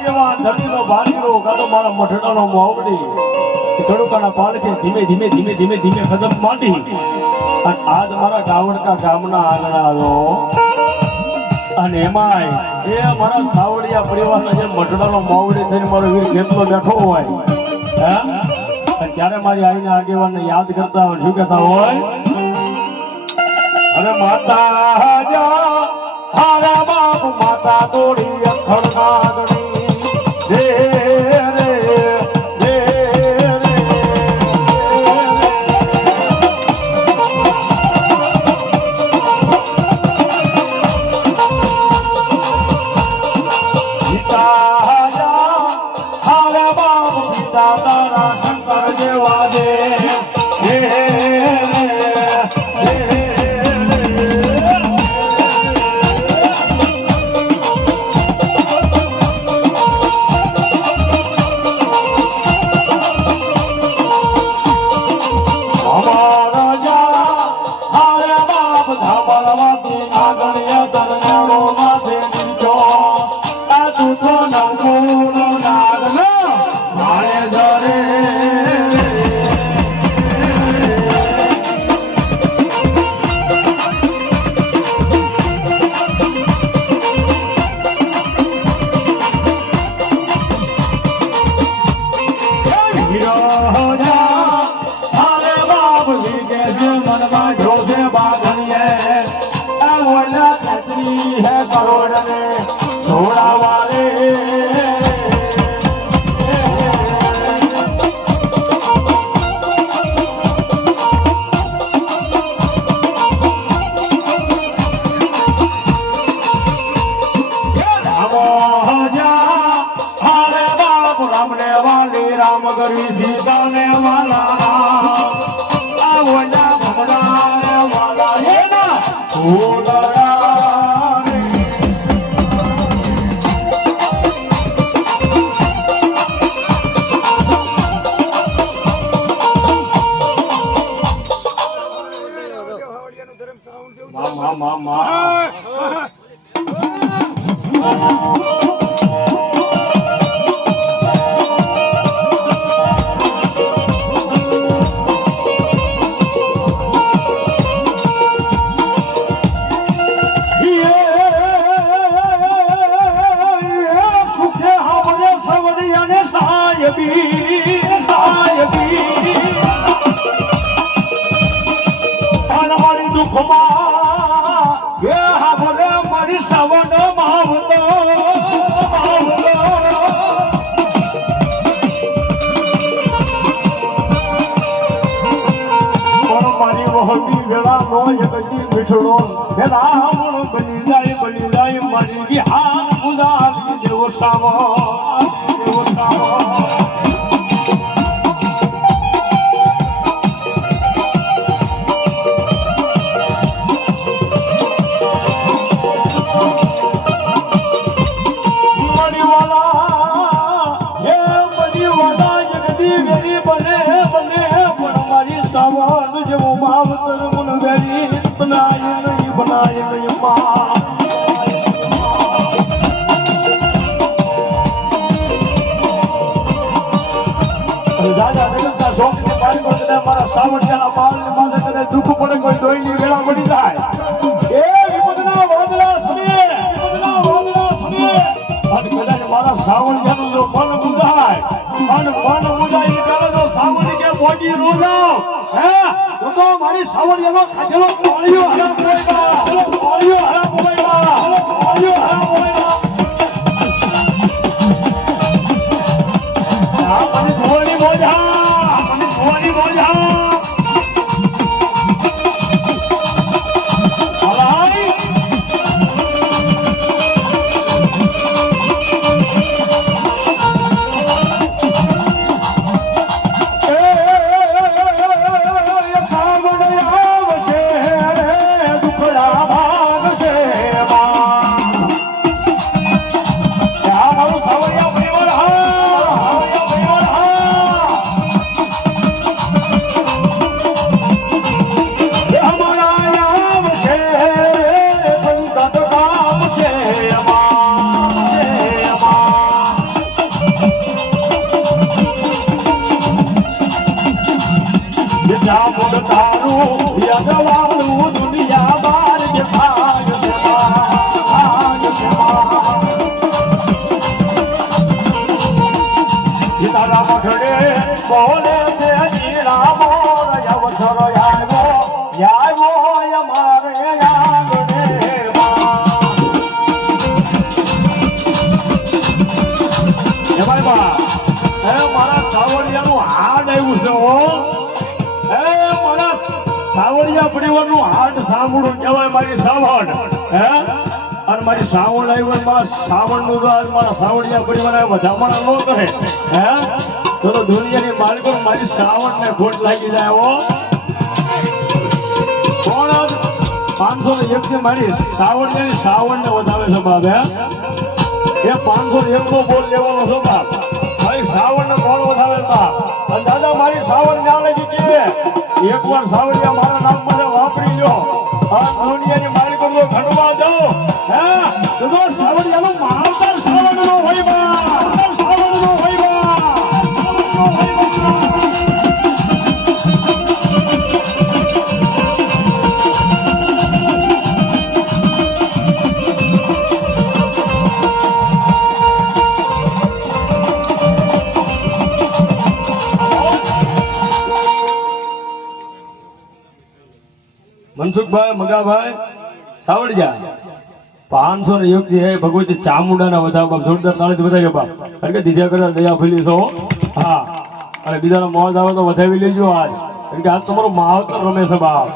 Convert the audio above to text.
આગેવાન ધરતીનો ભાગીરો કાતો મારા મઠડાનો મોવડી કડુકાના પાલકે ધીમે ધીમે ધીમે ધીમે ધીમે કદમ માંડી અને આજ મારા ગાવડકા ગામના આંગણા આવ્યો અને એમાંય એ મારા સાવડિયા પરિવારના જે મઠડાનો મોવડી થઈને મારો વીર કેટલો બેઠો હોય હે અને ત્યારે મારી આવીને આગેવાનને યાદ કરતા હોય શું કહેતા હોય અરે માતા જા હારા બાપ માતા દોડી અખર નાગણી રે રે રે રે પિતા જા હારા બાપ પિતા તારા શંકર જેવા દે મારી સાવડિયાનો ખાધેલો પાળિયો હરામ પાળિયો હરામ પાળિયો હરામ મને ધોવાની મોજા પરિવારનું હાટ સાંભળું કહેવાય મારી સાવણ હે અને મારી સાવણ આવી હોય મારા સાવણનું રાજ મારા સાવણિયા પરિવાર વધામણા ન કરે હે તો દુનિયાની માલિકો મારી સાવણને ખોટ લાગી જાય હો કોણ 501 ની મારી સાવણિયાની સાવણને વધાવે છે બાપ હે એ 501 નો બોલ લેવાનો છો બાપ ભાઈ સાવણને કોણ વધાવે બાપ અને દાદા મારી સાવણ ના લઈ દીધી એકવાર સાવણિયા મારા નામ મને વાપરી લ્યો આ દુનિયાની માલિકો તો ઘડવા દો હે તો સાવણિયાનો માવતર સાવણનો હોય બા સાવણનો હોય બા મનસુખભાઈ મગાભાઈ સાવડિયા 501 હે ભગવતી ચામુંડાના વધાવ બાપ જોરદાર તાળીથી વધાવ્યો બાપ કારણ કે દીધા કરતા દયા ફેલી છો હા અને બીજાનો મોજ આવે તો વધાવી લેજો આજ કારણ કે આજ તમારો માવતર રમે છે બાપ